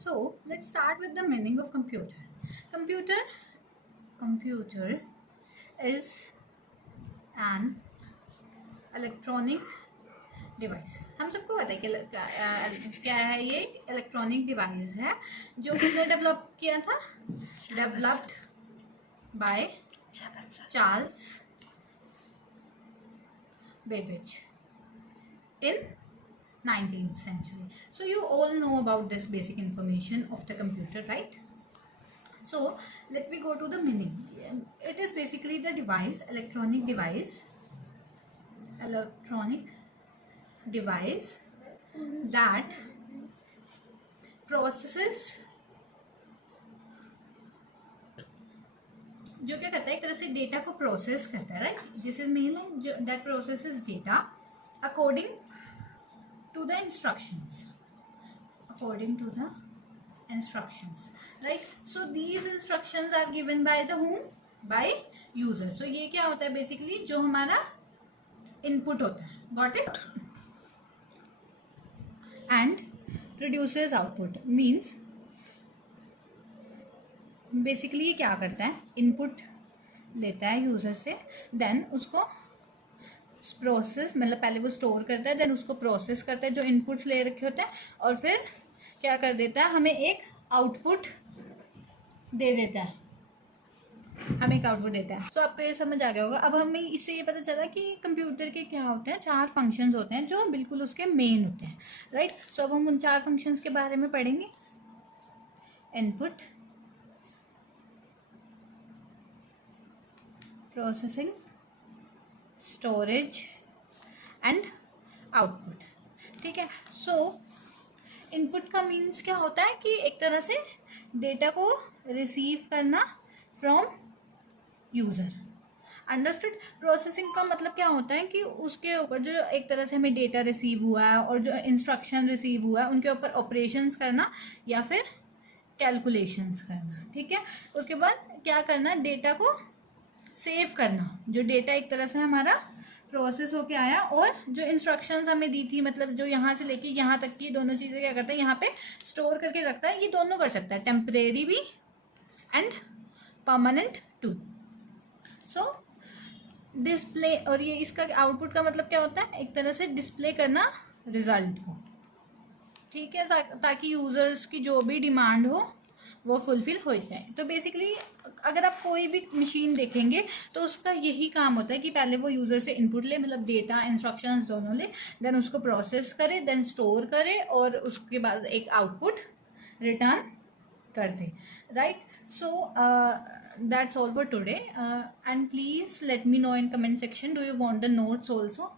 So let's start with the meaning of computer. Computer is an electronic device. हम सबको पता है कि क्या है ये इलेक्ट्रॉनिक डिवाइस है जो किसने डेवलप किया था. Developed by Charles Babbage in 19th century. So you all know about this basic information of the computer, right? So let me go to the meaning. It is basically the device, electronic device that processes, जो क्या करता है एक तरह से data को process करता है, राइट. दिस इज मेन जो that processes data according to the instructions, right. So these instructions are given by the whom? By user. So ये क्या होता है basically जो हमारा input होता है. Got it? And produces output means basically ये क्या करता है, input लेता है यूजर से, देन उसको प्रोसेस मतलब पहले वो स्टोर करता है, देन उसको प्रोसेस करता है जो इनपुट्स ले रखे होते हैं, और फिर क्या कर देता है, हमें एक आउटपुट दे देता है. सो आपको ये समझ आ गया होगा. अब हमें इससे ये पता चला कि कंप्यूटर के क्या होते हैं, 4 फंक्शंस होते हैं जो बिल्कुल उसके मेन होते हैं, राइट. सो अब हम उन 4 फंक्शंस के बारे में पढ़ेंगे. Input, processing, storage and output. ठीक है. सो इनपुट का मीन्स क्या होता है कि एक तरह से डेटा को रिसीव करना फ्रॉम यूजर. अंडरस्टूड. प्रोसेसिंग का मतलब क्या होता है कि उसके ऊपर जो एक तरह से हमें डेटा रिसीव हुआ है और जो इंस्ट्रक्शन रिसीव हुआ है उनके ऊपर ऑपरेशंस करना या फिर कैलकुलेशंस करना. ठीक है. उसके बाद क्या करना, डेटा को सेव करना. जो डेटा एक तरह से हमारा प्रोसेस होके आया और जो इंस्ट्रक्शंस हमें दी थी, मतलब जो यहाँ से लेके यहाँ तक की दोनों चीज़ें क्या करता है, यहाँ पे स्टोर करके रखता है. ये दोनों कर सकता है, टेम्परेरी भी and permanent too. So display, और ये इसका आउटपुट का मतलब क्या होता है, एक तरह से डिस्प्ले करना रिजल्ट को. ठीक है. ताकि यूजर्स की जो भी डिमांड हो वो फुलफिल हो जाए. तो बेसिकली अगर आप कोई भी मशीन देखेंगे तो उसका यही काम होता है कि पहले वो यूज़र से इनपुट ले, मतलब डेटा इंस्ट्रक्शंस दोनों ले, देन उसको प्रोसेस करे, देन स्टोर करे और उसके बाद एक आउटपुट रिटर्न कर दे, right. So that's all for today and please let me know in comment section, do you want the notes also.